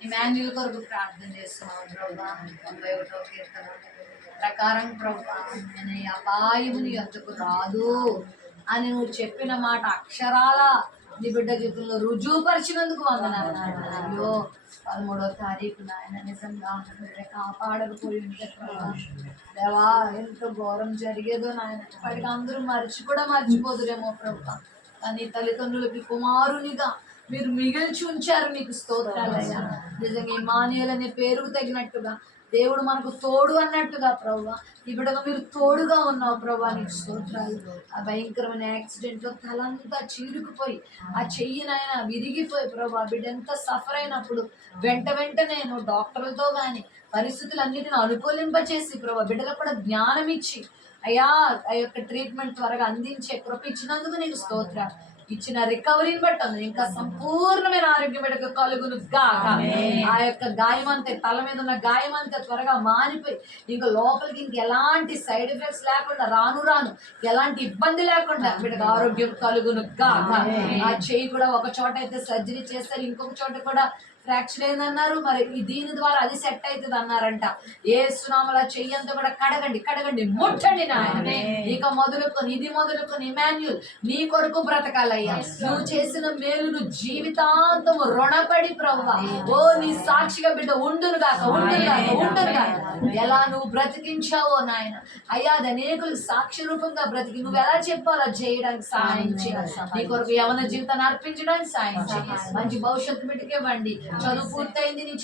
Emmanuel కొరకు ప్రార్థన చేస్తున్నాం ప్రభా. తొంభై ఒకటో కీర్తన ప్రకారం ప్రభా నేను ఈ అపాయము నీ ఎందుకు రాదు అని నువ్వు చెప్పిన మాట అక్షరాల నీ బిడ్డ జీవితంలో రుజువుపరిచినందుకు వందనాలు. అయ్యో పదమూడో తారీఖు నాయన నిజంగా కాపాడకపోయి ఉంటే దేవా ఎంత ఘోరం జరిగేదో నాయన. ఇప్పటికి అందరూ మర్చి కూడా మర్చిపోదురేమో ప్రభు. కానీ తల్లిదండ్రులకి కుమారునిగా మీరు మిగిల్చి ఉంచారు మీకు స్తోత్రాలయ్యా నిజంగా ఇమానియల్ అనే పేరుకు తగినట్టుగా దేవుడు మనకు తోడు అన్నట్టుగా ప్రభా బిడ్డగా మీరు తోడుగా ఉన్నావు ప్రభా నీకు స్తోత్రాలు. ఆ భయంకరమైన యాక్సిడెంట్లో తలంతా చీరుకుపోయి ఆ చెయ్యినైనా విరిగిపోయి ప్రభా బిడ్డ ఎంత సఫర్ అయినప్పుడు వెంట వెంటనే నువ్వు డాక్టర్లతో కానీ పరిస్థితులన్నిటిని అనుకూలింపచేసి ప్రభా బిడ్డలకు కూడా జ్ఞానం ఇచ్చి అయ్యా ఆ యొక్క ట్రీట్మెంట్ త్వరగా అందించే కృప ఇచ్చినందుకు నీకు స్తోత్ర ఇచ్చిన రికవరీని బట్టి ఉంది. ఇంకా సంపూర్ణమైన ఆరోగ్యం బిడ్డకు కలుగును గాక. ఆ యొక్క గాయం అంతే తల మీద ఉన్న గాయం అంతే త్వరగా మానిపోయి ఇంకా లోపలికి ఇంక ఎలాంటి సైడ్ ఎఫెక్ట్స్ లేకుండా రాను రాను ఎలాంటి ఇబ్బంది లేకుండా బిడ్డకు ఆరోగ్యం కలుగును గాక. ఆ చెయ్యి కూడా ఒక చోట అయితే సర్జరీ చేస్తారు ఇంకొక చోట కూడా ఫ్రాక్చర్ అయిందన్నారు. మరి ఈ దీని ద్వారా అది సెట్ అవుతుంది అన్నారంట ఏ సునామల చెయ్యంతా కూడా కడగండి కడగండి. ముట్టండి నాయన. ఇక మొదలుకొని ఇది మొదలుకొని ఇమాన్యుల్ నీ కొరకు బ్రతకాలయ్యా. నువ్వు చేసిన మేలును జీవితాంతము రుణపడి ప్రవ్వ. ఓ నీ సాక్షిగా బిడ్డ ఉండును గాక ఉండును గాక ఉండును గాక. ఎలా నువ్వు బ్రతికించావో నాయన. అయ్యా అది అనేకులకు సాక్షి రూపంగా బ్రతికి నువ్వు ఎలా చెప్పాలో చేయడానికి సహాయం చేయాలి. నీ కొరకు యవన జీవితాన్ని అర్పించడానికి సాయం చేయాలి. మంచి భవిష్యత్తు బిడ్డకివ్వండి చదువు పూర్తయింది నీ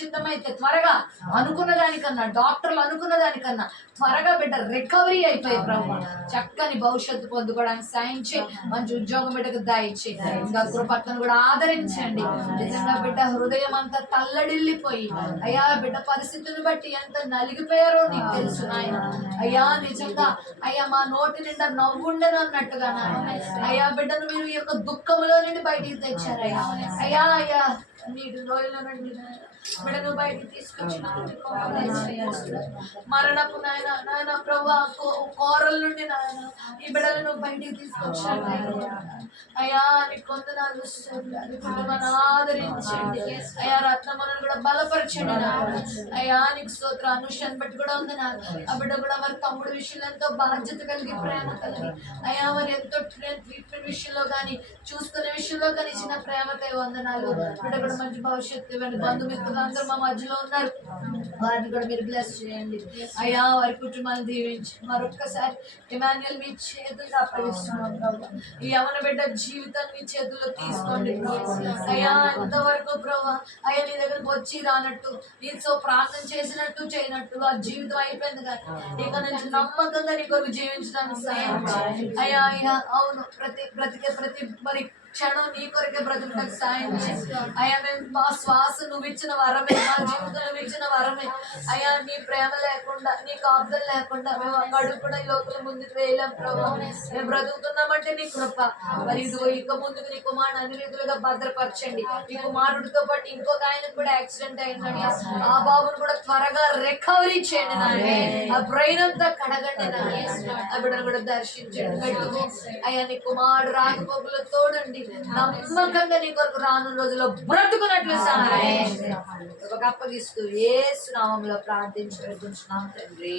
త్వరగా అనుకున్న దానికన్నా డాక్టర్లు అనుకున్న దానికన్నా త్వరగా బిడ్డ రికవరీ అయిపోయి ప్రభు. చక్కని భవిష్యత్తు పొందుకోవడానికి సాయం చేయి మంచి ఉద్యోగం బిడ్డకు దాయిచ్చి ఇంకా కృపక్కను కూడా ఆదరించండి. నిజంగా బిడ్డ హృదయం అంతా తల్లడిల్లిపోయి అయ్యా బిడ్డ పరిస్థితులు బట్టి ఎంత నలిగిపోయారో నీకు తెలుసు నాయన. అయ్యా నిజంగా అయ్యా మా నోటి నిండా నవ్వుండను అన్నట్టుగా నాయన. అయ్యా బిడ్డను మీరు ఈ యొక్క దుఃఖంలో నుండి బయటికి తెచ్చారయ్యా. అయ్యా అయ్యా నీటి లోయల నుండి మరణపు నాయన నాయన ప్రభా కోరల నుండి నాయన ఈ బిడ్డలను బయటికి తీసుకొచ్చాను అయ్యా నీ కొందనాలు కుటుంబాన్ని ఆదరించండి. అయ్యా రత్నములను కూడా బలపరచండి నాయన. అయ్యా నీకు స్తోత్ర అనుష్యాన్ని బట్టి కూడా ఉంది నా ఆ బిడ్డ కూడా మరి తమ్ముడు విషయంలో ఎంతో బాధ్యత కలిగి ప్రేమ కలిగి అయ్యా మరి ఎంతో ట్రీట్మెంట్ విషయంలో కానీ చూసుకునే విషయంలో కానీ ఇచ్చిన ప్రేమకై వందనాలు. బిడ్డ కూడా మంచి భవిష్యత్తు ఇవ్వండి. బంధుమిత్రులు అందరూ మా మధ్యలో ఉన్నారు. వారిని కూడా మీరు బ్లెస్ చేయండి. అయ్యా వారి కుటుంబాన్ని దీవించి మరొక్కసారి ఇమాన్యుల్ మీ చేతులు అప్పగిస్తున్నాం ప్రభు. ఈ యవన బిడ్డ జీవితాన్ని మీ చేతుల్లో తీసుకోండి అయ్యా ఎంతవరకు ప్రభు అయ్యా నీ దగ్గరకు వచ్చి రానట్టు నీతో ప్రార్థన చేసినట్టు చేయనట్టు ఆ జీవితం అయిపోయింది కానీ ఇక నుంచి నమ్మకంగా నీ కొరకు జీవించడానికి సహాయం అయ్యా అయ్యా అవును. ప్రతి ప్రతి ప్రతి మరి క్షణం నీ కొరకే బ్రతుకుటకు సాయం అయ్యా మేము మా శ్వాస నువ్వు ఇచ్చిన వరమే మా జీవితం నువ్వు ఇచ్చిన వరమే. అయ్యా నీ ప్రేమ లేకుండా నీ కాపుదలు లేకుండా మేము అడుగు కూడా ఈ లోపల ముందుకు వేయలేం ప్రభావ మేము బ్రతుకుతున్నామంటే నీ కృప. మరి ఇదిగో ఇక ముందుకు నీ కుమారుడు అన్ని రీతులుగా భద్రపరచండి. నీ కుమారుడితో పాటు ఇంకొక ఆయనకు కూడా యాక్సిడెంట్ అయిందండి. ఆ బాబును కూడా త్వరగా రికవరీ చేయండి నాయన. ఆ బ్రెయిన్ అంతా కడగండి నాయన. ఆ బిడ్డను కూడా దర్శించండి. అయ్యా నీ కుమారుడు రాకపోకలు తోడండి. నమ్మకంగా నీ కొరకు రాను రోజుల్లో బ్రతుకున్నట్లు సహాయం చేయండి. ఒక అప్పగిస్తూ ఏ స్నామంలో ప్రార్థించి తండ్రి